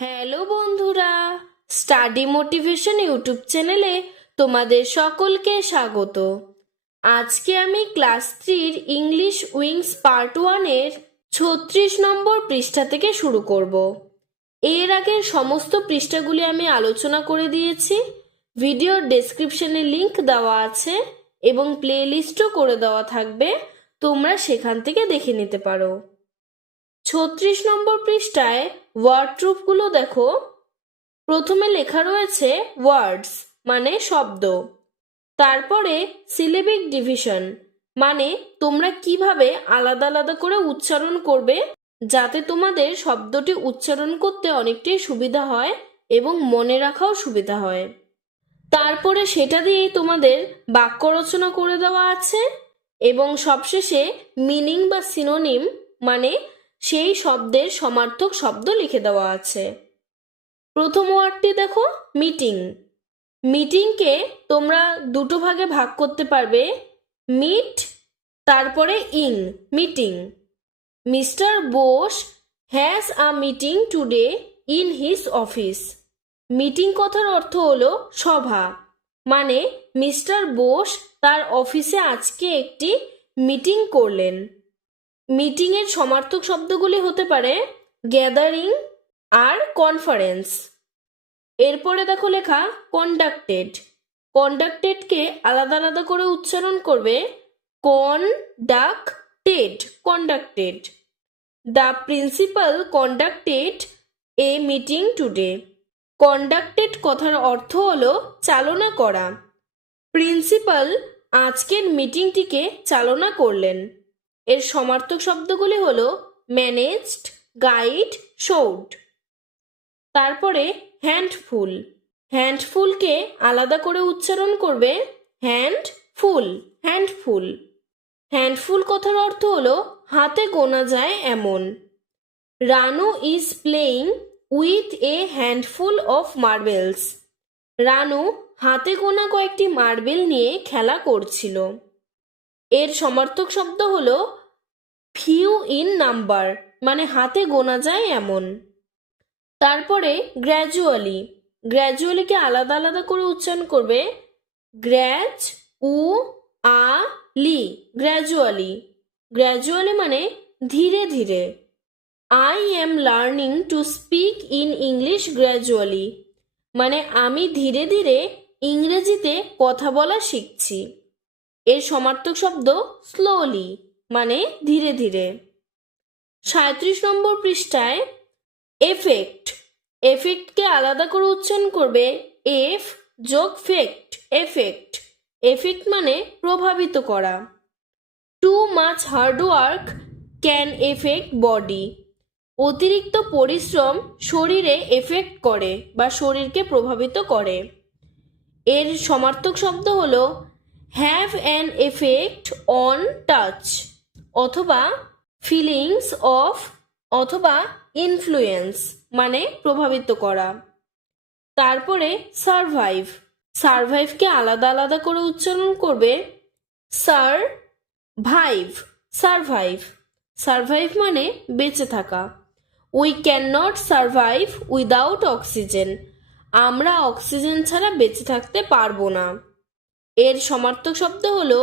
Hello বন্ধুরা, study motivation YouTube চ্যানেলে তোমাদের সকলকে স্বাগত। আজকে আমি ক্লাস 3 ইংলিশ উইংস পার্ট 1-এর 36 নম্বর পৃষ্ঠা থেকে শুরু করব। এর আগের সমস্ত পৃষ্ঠাগুলি আমি আলোচনা করে দিয়েছি। ভিডিওর ডেসক্রিপশনে লিংক দেওয়া আছে এবং প্লেলিস্টও করে দেওয়া থাকবে, তোমরা সেখান থেকে দেখে নিতে পারো। 36 নম্বর পৃষ্ঠায় ওয়ার্ড ট্রুপগুলো দেখো। প্রথমে লেখা রয়েছে ওয়ার্ডস মানে শব্দ, তারপরে সিলেবিক ডিভিশন মানে তোমরা কিভাবে আলাদা আলাদা করে উচ্চারণ করবে যাতে তোমাদের শব্দটি উচ্চারণ করতে অনেকটাই সুবিধা হয় এবং মনে রাখাও সুবিধা হয়। তারপরে সেটা দিয়েই তোমাদের বাক্য রচনা করে দেওয়া আছে এবং সবশেষে মিনিং বা সিনোনিম মানে সেই শব্দের সমার্থক শব্দ লিখে দেওয়া আছে। প্রথম ওয়ার্ডটি দেখো, মিটিং। মিটিংকে তোমরা দুটো ভাগে ভাগ করতে পারবে, মিট তারপরে ইং, meeting. Mister Bose has a meeting today in his office. Meeting কথার অর্থ হলো সভা, মানে মিস্টার বোস তার অফিসে আজকে একটি মিটিং করলেন। মিটিংয়ের সমার্থক শব্দগুলি হতে পারে গ্যাদারিং আর কনফারেন্স। এরপরে দেখো লেখা কন্ডাক্টেড। কন্ডাক্টেডকে আলাদা আলাদা করে উচ্চারণ করবে conducted, conducted. The principal conducted A meeting today. Conducted কথার অর্থ হলো চালনা করা। প্রিন্সিপাল আজকের মিটিংটিকে চালনা করলেন। এর সমার্থক শব্দগুলি হলো ম্যানেজড, গাইড, শোড। তারপরে হ্যান্ডফুল। হ্যান্ডফুলকে আলাদা করে উচ্চারণ করবে হ্যান্ডফুল, হ্যান্ডফুল। হ্যান্ডফুল কথার অর্থ হলো হাতে গোনা যায় এমন। Ranu is playing with a handful of marbles. Ranu হাতে গোনা কয়েকটি মার্বেল নিয়ে খেলা করছিল। এর সমার্থক শব্দ হলো ফিউ ইন নাম্বার মানে হাতে গোনা যায় এমন। তারপরে গ্র্যাজুয়ালি। গ্র্যাজুয়ালিকে আলাদা আলাদা করে উচ্চারণ করবে গ্র্যাজ উ আ লি, গ্র্যাজুয়ালি। গ্র্যাজুয়ালি মানে ধীরে ধীরে। I am learning to speak in English gradually মানে আমি ধীরে ধীরে ইংরেজিতে কথা বলা শিখছি। এর সমার্থক শব্দ স্লোলি মানে ধীরে ধীরে। 37 নম্বর পৃষ্ঠায় এফেক্ট। এফেক্টকে আলাদা করে উচ্চারণ করবে এফ যোগ ফেক্ট, এফেক্ট। এফেক্ট মানে প্রভাবিত করা। Too much hard work can effect body. অতিরিক্ত পরিশ্রম শরীরে এফেক্ট করে বা শরীরকে প্রভাবিত করে। এর সমার্থক শব্দ হলো have an effect on touch অথবা ফিলিংস অফ অথবা ইনফ্লুয়েন্স মানে প্রভাবিত করা। তারপরে সারভাইভ। সারভাইভকে আলাদা আলাদা করে উচ্চারণ করবে সারভাইভ, সারভাইভ। সারভাইভ মানে বেঁচে থাকা। We can not survive without oxygen. আমরা অক্সিজেন ছাড়া বেঁচে থাকতে পারবো না। এর সমার্থক শব্দ হলো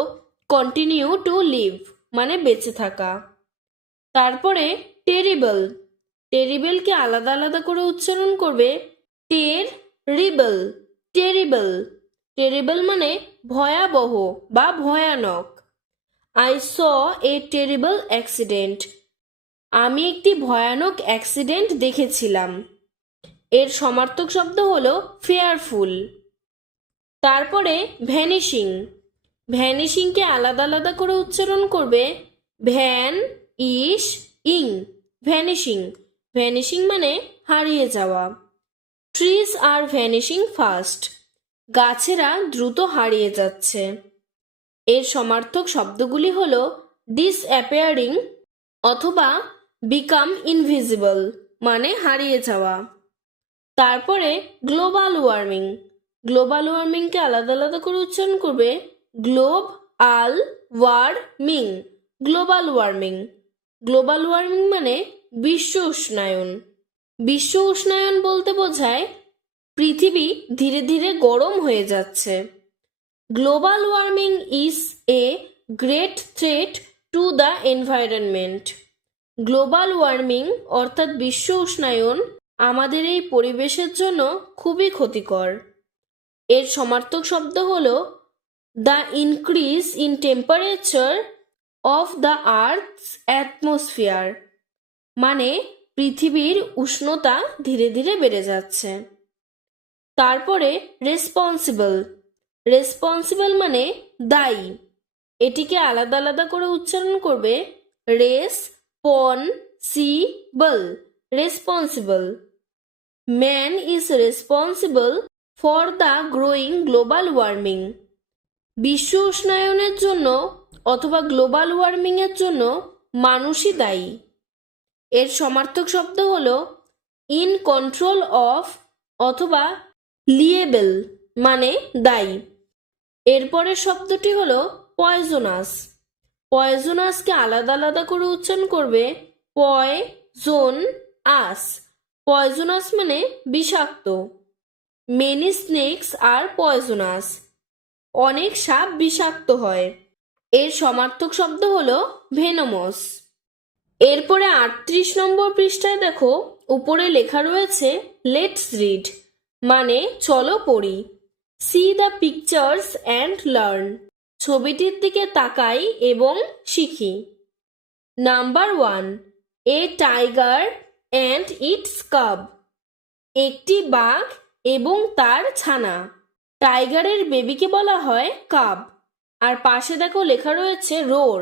কন্টিনিউ টু লিভ মানে বেঁচে থাকা। তারপরে টেরিবল। টেরিবলকে আলাদা আলাদা করে উচ্চারণ করবে টের রিবল, টেরিবল। টেরিবল মানে ভয়াবহ বা ভয়ানক। I saw a terrible accident. আমি একটি ভয়ানক অ্যাক্সিডেন্ট দেখেছিলাম। এর সমার্থক শব্দ হলো ফেয়ারফুল। তারপরে ভ্যানিশিং। ভ্যানিশিংকে আলাদা আলাদা করে উচ্চারণ করবে ভ্যান ইস ইং, ভ্যানিশিং। ভ্যানিশিং মানে হারিয়ে যাওয়া। ট্রিজ আর ভ্যানিশিং ফাস্ট। গাছেরা দ্রুত হারিয়ে যাচ্ছে। এর সমার্থক শব্দগুলি হলো ডিসঅ্যাপিয়ারিং অথবা বিকাম ইনভিজিবল মানে হারিয়ে যাওয়া। তারপরে গ্লোবাল ওয়ার্মিং। গ্লোবাল ওয়ার্মিংকে আলাদা আলাদা করে উচ্চারণ করবে global warming, global warming. Global warming মানে বিশ্ব উষ্ণায়ন। বিশ্ব উষ্ণায়ন বলতে বোঝায় পৃথিবী ধীরে ধীরে গরম হয়ে যাচ্ছে। Global warming is a great threat to the environment. Global warming অর্থাৎ বিশ্ব উষ্ণায়ন আমাদের এই পরিবেশের জন্য খুবই ক্ষতিকর। এর সমার্থক শব্দ হলো the increase in temperature of the earth's atmosphere, মানে পৃথিবীর উষ্ণতা ধীরে ধীরে বেড়ে যাচ্ছে। তারপরে রেসপন্সিবল। রেসপন্সিবল মানে দায়ী। এটিকে আলাদা আলাদা করে উচ্চারণ করবে responsible, responsible. Man is responsible for the growing global warming. বিশ্ব উষ্ণায়নের জন্য অথবা গ্লোবাল ওয়ার্মিং এর জন্য মানুষই দায়ী। এর সমার্থক শব্দ হলো ইন কন্ট্রোল অফ অথবা লিয়েবল, মানে দায়ী। এরপরের শব্দটি হলো পয়জনাস। পয়জনাসকে আলাদা আলাদা করে উচ্চারণ করবে পয়জন আস। পয়জনাস মানে বিষাক্ত। মেনি স্নেকস আর পয়জনাস, অনেক সাপ বিষাক্ত হয়। এর সমার্থক শব্দ হলো ভেনমস। এরপরে 38 নম্বর পৃষ্ঠায় দেখো, উপরে লেখা রয়েছে লেটস রিড, মানে চলো পড়ি। See the pictures and learn. ছবিটির দিকে তাকাই এবং শিখি। Number 1, a tiger and its cub. একটি বাঘ এবং তার ছানা। টাইগারের বেবিকে বলা হয় কাব। আর পাশে দেখো লেখা রয়েছে রোর।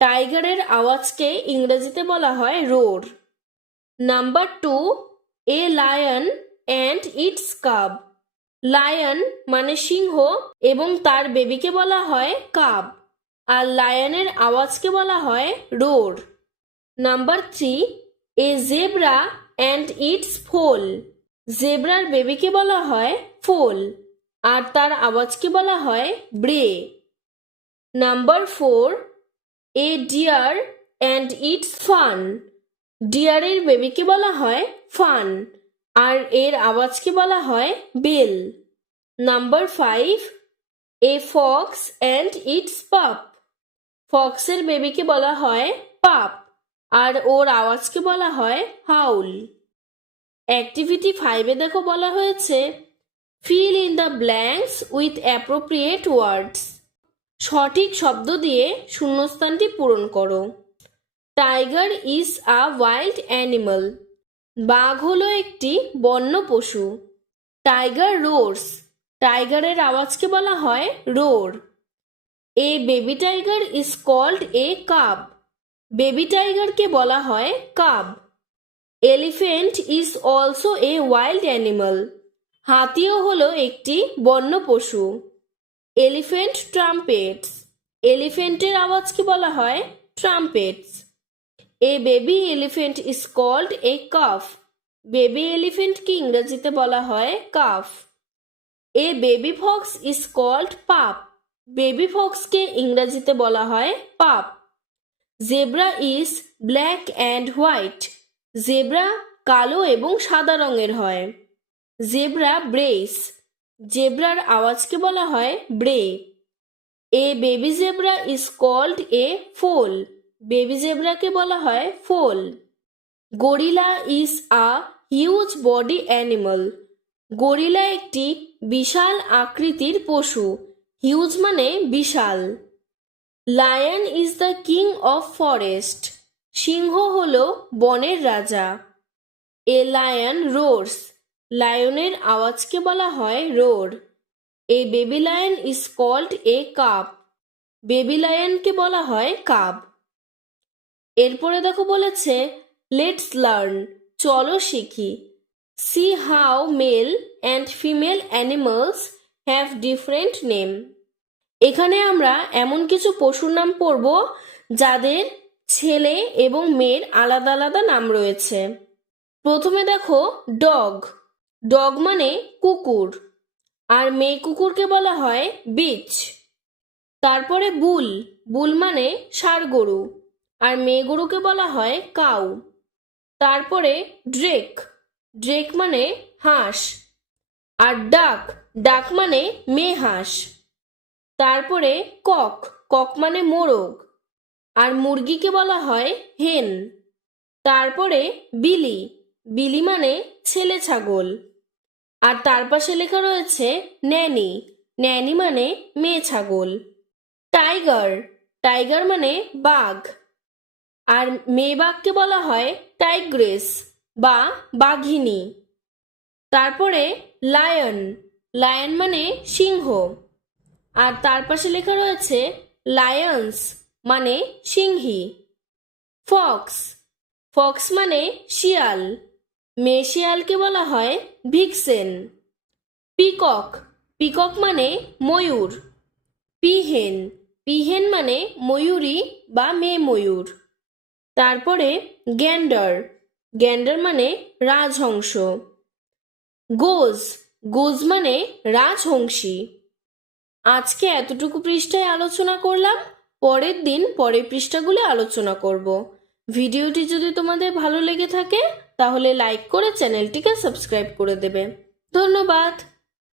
টাইগারের আওয়াজকে ইংরেজিতে বলা হয় roar. Number 2, a lion and its cub. Lion মানে সিংহ এবং তার বেবিকে বলা হয় কাব। আর লায়নের আওয়াজকে বলা হয় roar. Number 3, a zebra and its foal. জেব্রার বেবিকে বলা হয় ফোল আর তার আওয়াজকে বলা হয় bray. Number 4, a deer and its fawn. ডিয়ারের বেবিকে বলা হয় ফান আর এর আওয়াজকে বলা হয় bell. Number 5, a fox and its pup. ফক্সের বেবিকে বলা হয় পাপ আর ওর আওয়াজকে বলা হয় হাউল। অ্যাক্টিভিটি 5-এ দেখো বলা হয়েছে fill in the blanks with appropriate words. সঠিক শব্দ দিয়ে শূন্যস্থানটি পূরণ করো। Tiger is a wild animal. বাঘ হলো একটি বন্য পশু। Tiger roars. টাইগারের আওয়াজকে বলা হয় roar. A baby tiger is called a cub. Baby টাইগারকে বলা হয় cub. Elephant is also a wild animal. হাতিও হলো একটি বন্য পশু। Elephant trumpets. এলিফ্যান্টের আওয়াজকে বলা হয় trumpets. A baby elephant is called a calf. Baby এলিফ্যান্টকে ইংরেজিতে বলা হয় calf. A baby fox is called pup. Baby ফক্সকে ইংরেজিতে বলা হয় pup. Zebra is black and white. Zebra কালো এবং সাদা রঙের হয়। Zebra brace. জেব্রার আওয়াজকে বলা হয় bray. A baby zebra is called a foal. Baby জেব্রাকে বলা হয় foal. Gorilla is a huge body animal. Gorilla একটি বিশাল আকৃতির পশু। হিউজ মানে বিশাল। Lion is the king of forest. সিংহ হল বনের রাজা। A lion রোরস। লায়নের আওয়াজকে বলা হয় roar. A baby lion is called a cub. Baby লায়নকে বলা হয় কাব। এরপরে দেখো বলেছে লেটস লার্ন, চলো শিখি। C how male and female animals have different name. এখানে আমরা এমন কিছু পশুর নাম পড়ব যাদের ছেলে এবং মেয়ের আলাদা আলাদা নাম রয়েছে। প্রথমে দেখো ডগ। ডগ মানে কুকুর আর মেয়ে কুকুরকে বলা হয় বিচ। তারপরে বুল। বুল মানে ষাঁড় গরু আর মেয়ে গরুকে বলা হয় কাউ। তারপরে ড্রেক, ড্রেক মানে হাঁস। আর ডাক, ডাক মানে মেয়ে হাঁস। তারপরে কক, কক মানে মোরগ। আর মুরগিকে বলা হয় হেন। তারপরে বিলি, বিলি মানে ছেলে ছাগল। আর তার পাশে লেখা রয়েছে ন্যানি, ন্যানি মানে মেয়ে ছাগল। টাইগার, টাইগার মানে বাঘ। আর মেয়ে বাঘকে বলা হয় টাইগ্রেস বা বাঘিনী। তারপরে লায়ন, লায়ন মানে সিংহ। আর তার পাশে লেখা রয়েছে লায়ন্স মানে সিংহী। ফক্স, ফক্স মানে শিয়াল, মেয়ে শিয়ালকে বলা হয় ভিক্সেন। পিকক, পিকক মানে ময়ূর। পিহেন, পিহেন মানে ময়ূরী বা মেয়ে ময়ূর। তারপরে গ্যান্ডার, গ্যান্ডার মানে রাজহংস। গোজ, গোজ মানে রাজহংসী। আজকে এতটুকু পৃষ্ঠায় আলোচনা করলাম, পরের দিন পরের পৃষ্ঠাগুলো আলোচনা করব। ভিডিওটি যদি তোমাদের ভালো লেগে থাকে তাহলে লাইক করে চ্যানেলটিকে সাবস্ক্রাইব করে দেবে। ধন্যবাদ।